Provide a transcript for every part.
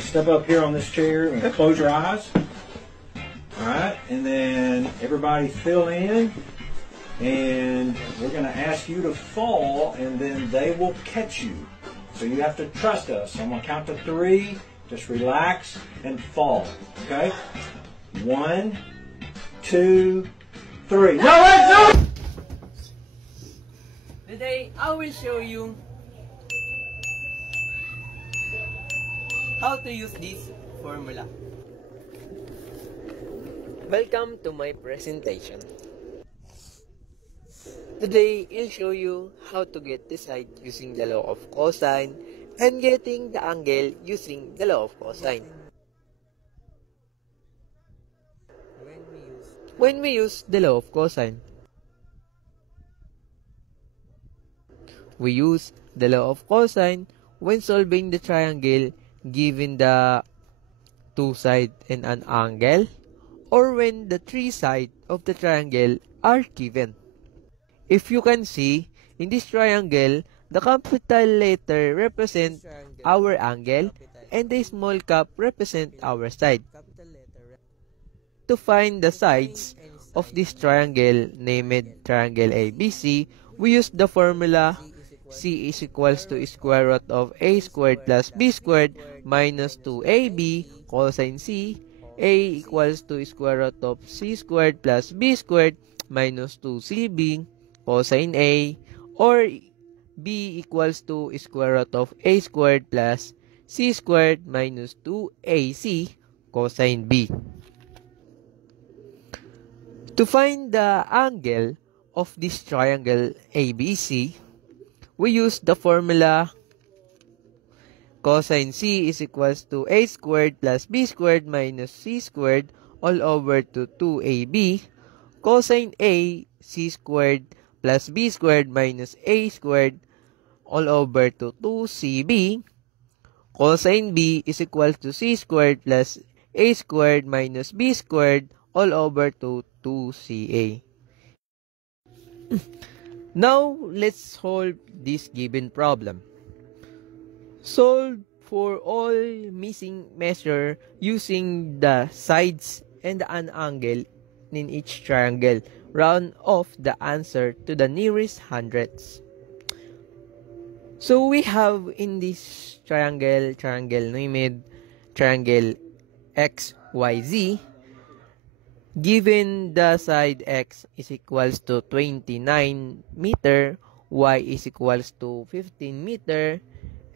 step up here on this chair and close your eyes. All right, and then everybody fill in, and we're going to ask you to fall, and then they will catch you. So you have to trust us. So I'm going to count to 3. Just relax and fall. Okay? 1, 2, 3. No, wait, no! Today, I will show you how to use this formula. Welcome to my presentation. Today, I'll show you how to get the side using the law of cosine and getting the angle using the law of cosine. When we use the law of cosine, we use the law of cosine when solving the triangle given the 2 sides and an angle, or when the 3 sides of the triangle are given. If you can see, in this triangle, the capital letter represents our angle and the small cap represents our side. To find the sides of this triangle named triangle ABC, we use the formula C is equals to square root of A squared plus B squared minus 2AB cosine C. A equals to square root of C squared plus B squared minus 2CB cosine A, or B equals to square root of A squared plus C squared minus 2AC cosine B. To find the angle of this triangle ABC, we use the formula cosine C is equals to A squared plus B squared minus C squared all over to 2AB, cosine A C squared plus B squared minus A squared all over to 2CB, cosine B is equal to C squared plus A squared minus B squared all over to 2CA. Now, let's solve this given problem. Solve for all missing measure using the sides and an angle in each triangle. Round off the answer to the nearest hundredths. So we have in this triangle named triangle XYZ. Given the side X is equals to 29 meter, Y is equals to 15 meter,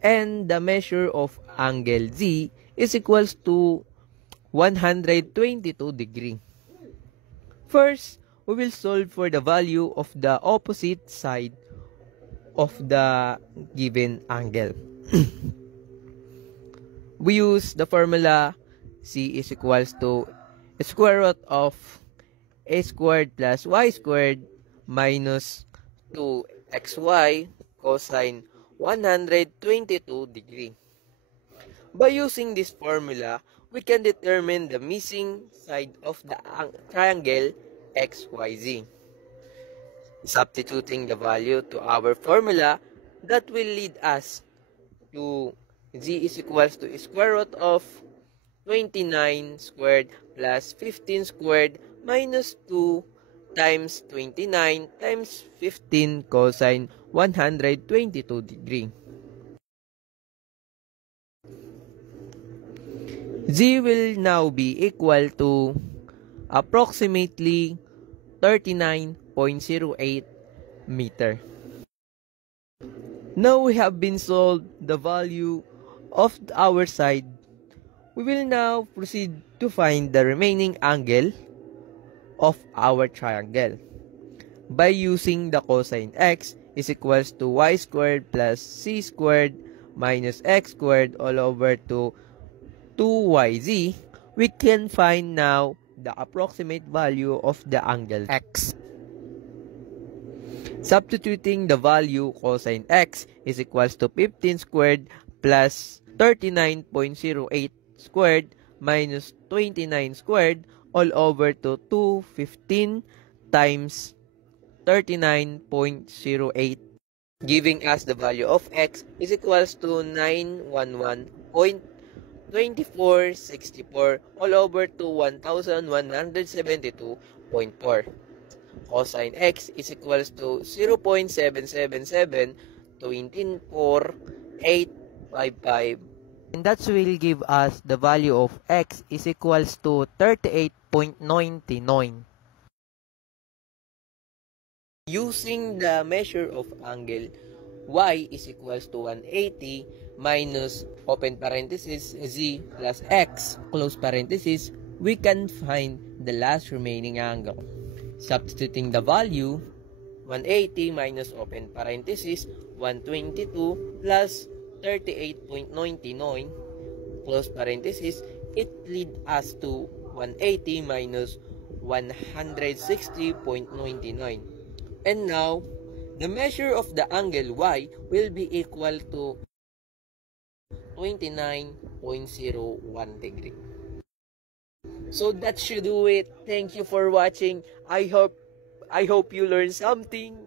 and the measure of angle Z is equals to 122 degree. First, we will solve for the value of the opposite side of the given angle. We use the formula C is equals to square root of A squared plus Y squared minus 2xy cosine 122 degree. By using this formula, we can determine the missing side of the triangle XYZ. Substituting the value to our formula, that will lead us to Z is equals to square root of 29 squared plus 15 squared minus 2 times 29 times 15 cosine 122 degree. Z will now be equal to approximately 39.08 meter. Now we have been solved the value of our side. We will now proceed to find the remaining angle of our triangle by using the cosine X is equals to Y squared plus C squared minus X squared all over to 2YZ. We can find now the approximate value of the angle X. Substituting the value cosine X is equals to 15 squared plus 39.08 squared minus 29 squared all over to 215 times 39.08, giving us the value of X is equals to 911.2 2464 all over to 1172.4. Cosine x is equals to 0.777 24855. And that will give us the value of x is equals to 38.99. Using the measure of angle, y is equals to 180 minus open parenthesis z plus x close parenthesis, we can find the last remaining angle. Substituting the value, 180 minus open parenthesis 122 plus 38.99 close parenthesis, it lead us to 180 minus 160.99. And now, the measure of the angle y will be equal to 29.01 degree. So that should do it. Thank you for watching. I hope you learned something.